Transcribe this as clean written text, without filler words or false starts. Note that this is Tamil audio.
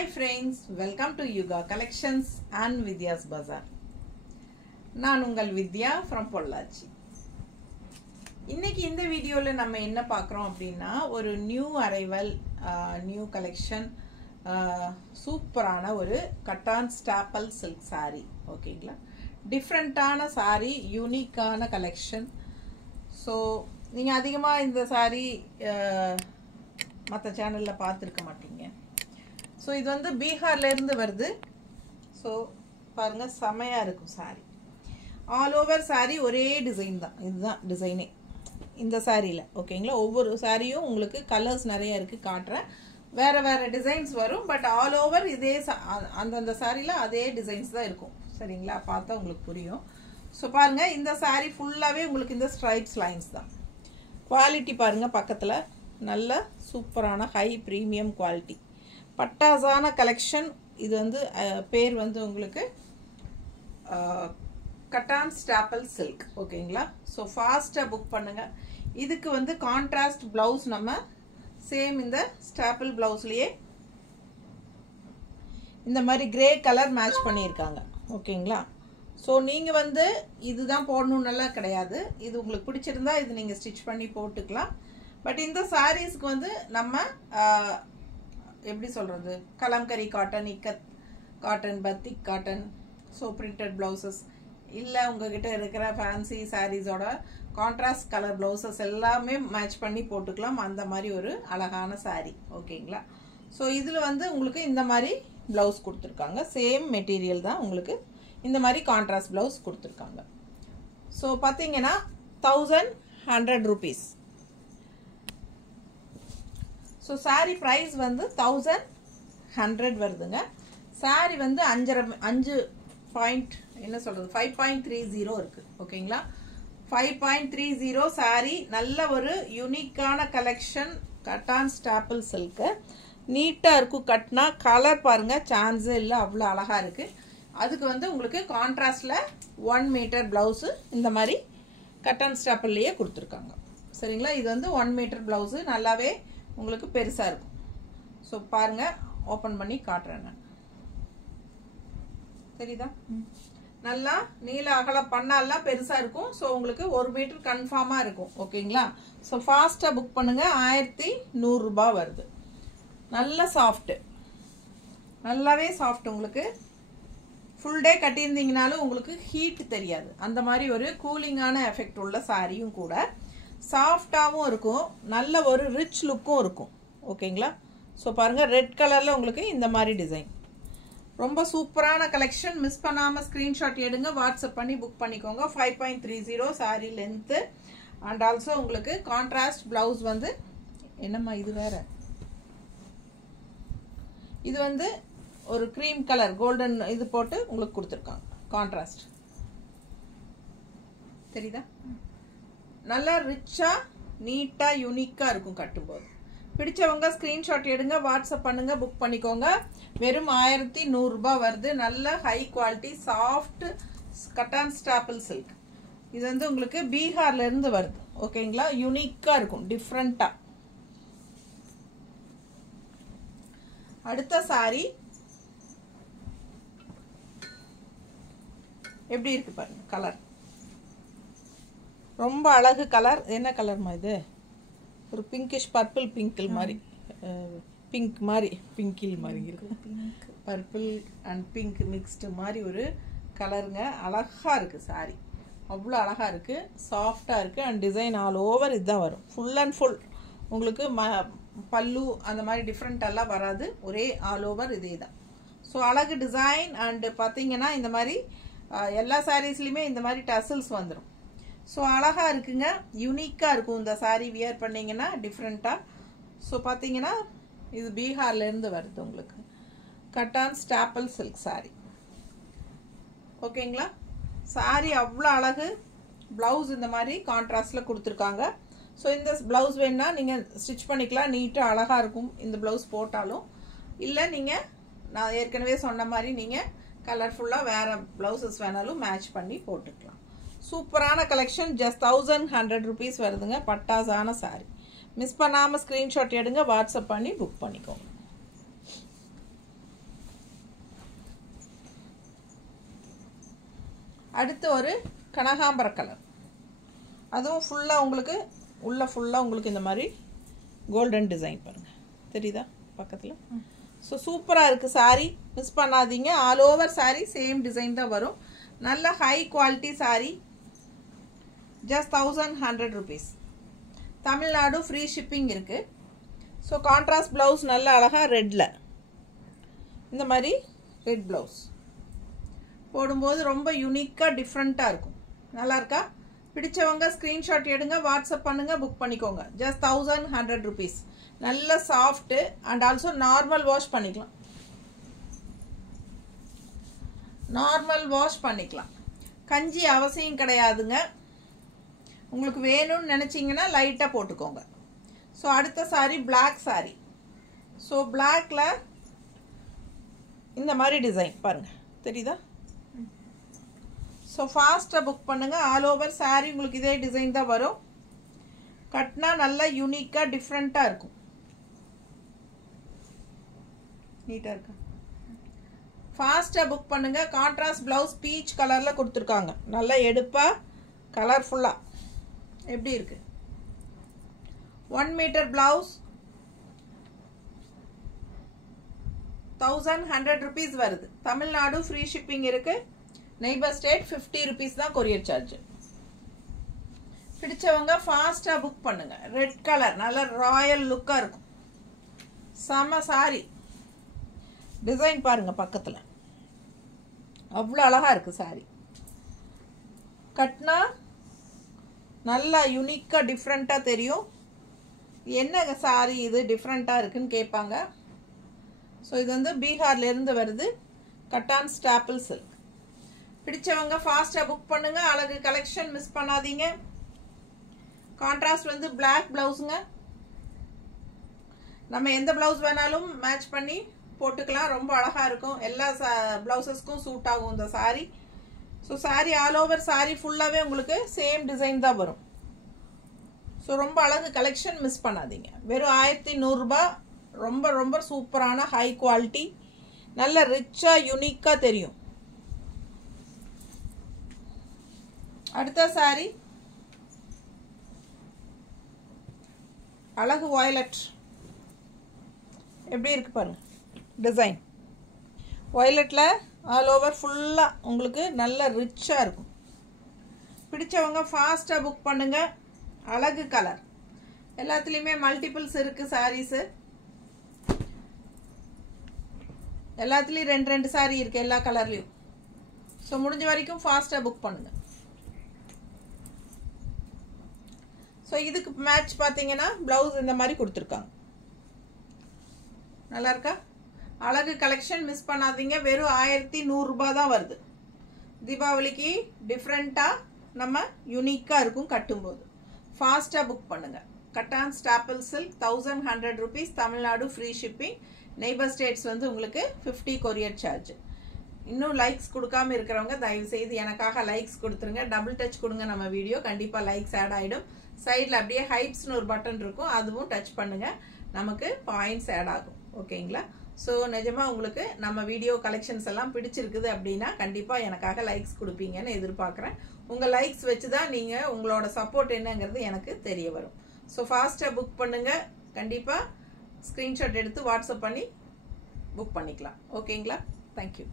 Hi friends, welcome to Yuga Collections and Vidya's Bazaar. நான் உங்கள் வித்யா from பொள்ளாச்சி. இன்னைக்கு இந்த வீடியோல நம்ம என்ன பார்க்கறோம் அப்படினா ஒரு நியூ அரைவல் நியூ கலெக்ஷன் சூப்பரான ஒரு கட்டான் ஸ்டாப்பிள் சில்க் saree ஓகேங்களா. டிஃபரண்டான saree, யூனிக்கான கலெக்ஷன். சோ நீங்க அதிகமா இந்த saree மற்ற சேனல்ல பார்த்திருக்க மாட்டீங்க. ஸோ இது வந்து பீகார்ல இருந்து வருது. ஸோ பாருங்க செமையா இருக்கும் சாரி. ஆல் ஓவர் சாரி ஒரே டிசைன் தான். இதுதான் டிசைனே இந்த சாரியில் ஓகேங்களா. ஒவ்வொரு சாரியும் உங்களுக்கு கலர்ஸ் நிறைய இருக்கு, காட்டுறேன். வேற வேற டிசைன்ஸ் வரும், பட் ஆல் ஓவர் இதே அந்தந்த சாரியில் அதே டிசைன்ஸ் தான் இருக்கும். சரிங்களா, பார்த்தா உங்களுக்கு புரியும். ஸோ பாருங்க இந்த சாரி ஃபுல்லாகவே உங்களுக்கு இந்த ஸ்ட்ரைப்ஸ் லைன்ஸ் தான். குவாலிட்டி பாருங்க, பக்கத்தில் நல்ல சூப்பரான ஹை ப்ரீமியம் குவாலிட்டி பட்டாசான கலெக்ஷன். இது வந்து பேர் வந்து உங்களுக்கு கட்டான் ஸ்டாப்பிள் சில்க் ஓகேங்களா. ஸோ ஃபாஸ்ட்டாக புக் பண்ணுங்க. இதுக்கு வந்து கான்ட்ராஸ்ட் பிளவுஸ் நம்ம சேம் இந்த ஸ்டாப்பிள் பிளவுஸ்லேயே இந்த மாதிரி கிரே கலர் மேட்ச் பண்ணியிருக்காங்க ஓகேங்களா. ஸோ நீங்கள் வந்து இதுதான் போடணுன்னெல்லாம் கிடையாது. இது உங்களுக்கு பிடிச்சிருந்தா இது நீங்கள் ஸ்டிச் பண்ணி போட்டுக்கலாம். பட் இந்த சாரீஸ்க்கு வந்து நம்ம எப்படி சொல்கிறது, Kalamkari cotton, ikat cotton, batik cotton, so printed blouses இல்லை உங்ககிட்ட இருக்கிற ஃபேன்சி சாரீஸோட கான்ட்ராஸ்ட் கலர் ப்ளவுசஸ் எல்லாமே மேட்ச் பண்ணி போட்டுக்கலாம். அந்த மாதிரி ஒரு அழகான சாரீ ஓகேங்களா. ஸோ இதில் வந்து உங்களுக்கு இந்த மாதிரி ப்ளவுஸ் கொடுத்துருக்காங்க. சேம் மெட்டீரியல் தான், உங்களுக்கு இந்த மாதிரி கான்ட்ராஸ்ட் ப்ளவுஸ் கொடுத்துருக்காங்க. ஸோ பார்த்தீங்கன்னா 1100 rupees. ஸோ சாரீ ப்ரைஸ் வந்து 1100 வருதுங்க. சாரீ வந்து 5 பாயிண்ட் என்ன சொல்கிறது 5.30 இருக்குது ஓகேங்களா. 5.30 சாரீ. நல்ல ஒரு யூனிக்கான கலெக்ஷன் கட்டான் ஸ்டாப்பிள் சில்க்கு. நீட்டாக இருக்கும் கட்டினா. கலர் பாருங்கள், சான்ஸே இல்லை, அவ்வளோ அழகாக இருக்குது. அதுக்கு வந்து உங்களுக்கு கான்ட்ராஸ்டில் 1 மீட்டர் ப்ளவுஸு இந்த மாதிரி கட்டான் ஸ்டாப்பிள்லேயே கொடுத்துருக்காங்க. சரிங்களா, இது வந்து 1 மீட்டர் ப்ளவுஸு நல்லாவே உங்களுக்கு பெருசாக இருக்கும். ஸோ பாருங்கள், ஓப்பன் பண்ணி காட்டுறேன் நான். தெரியுதா, நல்லா நீல அகல பண்ணாலாம் பெருசாக இருக்கும். ஸோ உங்களுக்கு 1 மீட்டர் கன்ஃபார்மாக இருக்கும் ஓகேங்களா. ஸோ ஃபாஸ்ட்டாக புக் பண்ணுங்கள். 1100 ரூபாய் வருது. நல்ல சாஃப்ட்டு, நல்லாவே சாஃப்ட். உங்களுக்கு ஃபுல் டே கட்டியிருந்தீங்கனாலும் உங்களுக்கு ஹீட் தெரியாது. அந்த மாதிரி ஒரு கூலிங்கான எஃபெக்ட் உள்ள சாரியும் கூட. சாஃப்டாகவும் இருக்கும், நல்ல ஒரு ரிச் லுக்கும் இருக்கும் ஓகேங்களா. ஸோ பாருங்கள், ரெட் கலரில் உங்களுக்கு இந்த மாதிரி டிசைன். ரொம்ப சூப்பரான கலெக்ஷன். மிஸ் பண்ணாமல் ஸ்க்ரீன்ஷாட் எடுங்க, வாட்ஸ்அப் பண்ணி புக் பண்ணிக்கோங்க. 5.30 சாரி லென்த்து. அண்ட் ஆல்சோ உங்களுக்கு கான்ட்ராஸ்ட் ப்ளவுஸ் வந்து என்னம்மா இது வேற, இது வந்து ஒரு க்ரீம் கலர் கோல்டன் இது போட்டு உங்களுக்கு கொடுத்துருக்காங்க கான்ட்ராஸ்ட். தெரியுதா, நல்லா ரிச்சா நீட்டா யூனிக்கா இருக்கும் கட்டும்போது. பிடிச்சவங்க ஸ்கிரீன்ஷாட் எடுங்க, வாட்ஸ்அப் பண்ணுங்க, புக் பண்ணிக்கோங்க. வெறும் 1100 ரூபாய் வருது. நல்ல high quality soft cotton staple silk. இது வந்து உங்களுக்கு பீகார்ல இருந்து வருது ஓகேங்களா. யூனிக்கா இருக்கும், டிஃப்ரெண்டா. அடுத்த சாரி எப்படி இருக்கு பாருங்க. கலர் ரொம்ப அழகு கலர். என்ன கலர்மா இது, ஒரு பிங்கிஷ் பர்பிள் பிங்கிள் மாதிரி, பிங்க் மாதிரி பிங்கிள் மாதிரி இருக்கு. பர்பிள் அண்ட் பிங்க் மிக்ஸ்டு மாதிரி ஒரு கலருங்க. அழகாக இருக்குது சாரி, அவ்வளோ அழகாக இருக்குது, சாஃப்டாக இருக்குது. அண்ட் டிசைன் ஆல் ஓவர் இதுதான் வரும். ஃபுல் அண்ட் ஃபுல் உங்களுக்கு பல்லு அந்த மாதிரி டிஃப்ரெண்ட்டெல்லாம் வராது, ஒரே ஆல் ஓவர் இதே தான். ஸோ அழகு டிசைன். அண்டு பார்த்தீங்கன்னா இந்த மாதிரி எல்லா சாரீஸ்லையுமே இந்த மாதிரி டசல்ஸ் வந்துடும். ஸோ அழகாக இருக்குங்க, யூனிக்காக இருக்கும் இந்த சாரீ வியர் பண்ணிங்கன்னா டிஃப்ரெண்ட்டாக. ஸோ பார்த்தீங்கன்னா இது பீகார்லேருந்து வருது உங்களுக்கு கட்டான் ஸ்டாப்பிள் சில்க் சாரீ ஓகேங்களா. சாரீ அவ்வளோ அழகு. ப்ளவுஸ் இந்த மாதிரி கான்ட்ராஸ்டில் கொடுத்துருக்காங்க. ஸோ இந்த ப்ளவுஸ் வேணுன்னா நீங்கள் ஸ்டிச் பண்ணிக்கலாம், நீட்டாக அழகாக இருக்கும் இந்த ப்ளவுஸ் போட்டாலும். இல்லை நீங்கள் நான் ஏற்கனவே சொன்ன மாதிரி நீங்கள் கலர்ஃபுல்லாக வேறு ப்ளவுசஸ் வேணாலும் மேட்ச் பண்ணி போட்டுக்கலாம். சூப்பரான கலெக்ஷன். ஜஸ்ட் 1100 rupees வருதுங்க. பட்டாசான சாரி. மிஸ் பண்ணாமல் ஸ்க்ரீன்ஷாட் எடுங்க, வாட்ஸ்அப் பண்ணி புக் பண்ணிக்கோங்க. அடுத்து ஒரு கனகாம்பர கலர், அதுவும் ஃபுல்லாக உங்களுக்கு உள்ள ஃபுல்லாக உங்களுக்கு இந்த மாதிரி கோல்டன் டிசைன் பாருங்கள், தெரியுதா பக்கத்தில்? ஸோ சூப்பராக இருக்குது சாரீ, மிஸ் பண்ணாதீங்க. All over sari same design தான் வரும். நல்ல high quality sari, just 1100 rupees. Tamil Nadu free shipping இருக்குது. ஸோ கான்ட்ராஸ்ட் ப்ளவுஸ் நல்ல அழகாக ரெட்டில் இந்த மாதிரி ரெட் ப்ளவுஸ் போடும்போது ரொம்ப யூனிக்காக டிஃப்ரெண்ட்டாக இருக்கும். நல்லா இருக்கா? பிடிச்சவங்க ஸ்க்ரீன்ஷாட் எடுங்க, வாட்ஸ்அப் பண்ணுங்கள், புக் பண்ணிக்கோங்க. Just 1100 rupees. நல்ல soft and also normal wash பண்ணிக்கலாம். நார்மல் வாஷ் பண்ணிக்கலாம். கஞ்சி அவசியம் கிடையாதுங்க. உங்களுக்கு வேணும்னு நினச்சிங்கன்னா லைட்டாக போட்டுக்கோங்க. ஸோ அடுத்த சாரீ பிளாக் சாரீ. ஸோ பிளாக்ல இந்த மாதிரி டிசைன் பாருங்கள், தெரியுதா? ஸோ ஃபாஸ்ட்டாக புக் பண்ணுங்கள். ஆல் ஓவர் சாரீ உங்களுக்கு இதே டிசைன் தான் வரும். கட்டினா நல்லா யூனிக்காக டிஃப்ரெண்ட்டாக இருக்கும். நீட்டாக இருக்கா? ஃபாஸ்ட்டாக புக் பண்ணுங்கள். கான்ட்ராஸ்ட் ப்ளவுஸ் பீச் கலரில் கொடுத்துருக்காங்க. நல்லா எடுப்பாக கலர்ஃபுல்லாக எப்படி இருக்கு? 1 மீட்டர் பிளவுஸ் 1100 rupees வருது. தமிழ்நாடு ஃப்ரீ ஷிப்பிங் இருக்கு. நெய்பர் ஸ்டேட் 50 rupees தான் கொரியர் சார்ஜ். பிடிச்சவங்க ஃபாஸ்டா புக் பண்ணுங்க. ரெட் கலர் நல்ல ராயல் லுக்கா இருக்கும். செம சாரி. டிசைன் பாருங்க பக்கத்துல, அவ்வளோ அழகா இருக்கு சாரி. கட்னா நல்லா யூனிக்காக டிஃப்ரெண்ட்டாக தெரியும். என்ன சாரி இது டிஃப்ரெண்ட்டாக இருக்குன்னு கேட்பாங்க. ஸோ இது வந்து பீகார்லேருந்து வருது, கட்டான் ஸ்டாப்பிள் சில்க். பிடிச்சவங்க ஃபாஸ்ட்டாக புக் பண்ணுங்கள். அழகு கலெக்ஷன் மிஸ் பண்ணாதீங்க. கான்ட்ராஸ்ட் வந்து பிளாக் ப்ளவுஸுங்க. நம்ம எந்த ப்ளவுஸ் வேணாலும் மேட்ச் பண்ணி போட்டுக்கலாம். ரொம்ப அழகாக இருக்கும். எல்லா ப்ளவுசஸ்க்கும் சூட் ஆகும் இந்த sorry. So sari all over sari ஃபுல்லாகவே உங்களுக்கு சேம் டிசைன் தான் வரும். ஸோ ரொம்ப அழகு கலெக்ஷன் மிஸ் பண்ணாதீங்க. வெறும் 1100 ரூபாய். ரொம்ப ரொம்ப சூப்பரான ஹை குவாலிட்டி, நல்ல ரிச்சாக யூனிக்காக தெரியும். அடுத்த சாரீ அழகு வயலட். எப்படி இருக்கு பாருங்க டிசைன். வயலட்டில் ஆல் ஓவர் ஃபுல்லாக உங்களுக்கு நல்ல ரிச்சாக இருக்கும். பிடிச்சவங்க ஃபாஸ்ட்டாக புக் பண்ணுங்கள். அழகு கலர். எல்லாத்துலேயுமே மல்டிபிள்ஸ் இருக்குது சாரீஸு. எல்லாத்துலேயும் 2 சாரீ இருக்குது எல்லா கலர்லேயும். ஸோ முடிஞ்ச வரைக்கும் ஃபாஸ்ட்டாக புக் பண்ணுங்கள். ஸோ இதுக்கு மேட்ச் பார்த்தீங்கன்னா ப்ளவுஸ் இந்த மாதிரி கொடுத்துருக்காங்க. நல்லா இருக்கா? அழகு கலெக்ஷன் மிஸ் பண்ணாதீங்க. வெறும் 1100 ரூபாய் தான் வருது. தீபாவளிக்கு டிஃப்ரெண்ட்டாக நம்ம யூனிக்காக இருக்கும் கட்டும்போது. ஃபாஸ்ட்டாக புக் பண்ணுங்கள். Cotton staple silk 1100 rupees. Tamil Nadu free shipping. Neighbour states வந்து உங்களுக்கு 50 கொரியர் சார்ஜ். இன்னும் லைக்ஸ் கொடுக்காம இருக்கிறவங்க தயவு செய்து எனக்காக லைக்ஸ் கொடுத்துருங்க. டபுள் டச் கொடுங்க. நம்ம வீடியோ கண்டிப்பாக லைக்ஸ் ஆட் ஆகிடும். சைடில் அப்படியே ஹைப்ஸ்னு ஒரு பட்டன் இருக்கும், அதுவும் டச் பண்ணுங்கள். நமக்கு பாயிண்ட்ஸ் ஆட் ஆகும். ஓகேங்களா? ஸோ நிஜமாக உங்களுக்கு நம்ம வீடியோ கலெக்ஷன்ஸ் எல்லாம் பிடிச்சிருக்குது அப்படின்னா கண்டிப்பாக எனக்காக லைக்ஸ் கொடுப்பீங்கன்னு எதிர்பார்க்குறேன். உங்கள் லைக்ஸ் வச்சு தான் நீங்கள் உங்களோட சப்போர்ட் என்னங்கிறது எனக்கு தெரிய வரும். ஸோ ஃபாஸ்ட்டாக புக் பண்ணுங்கள். கண்டிப்பாக ஸ்க்ரீன்ஷாட் எடுத்து வாட்ஸ்அப் பண்ணி புக் பண்ணிக்கலாம். ஓகேங்களா? தேங்க்யூ.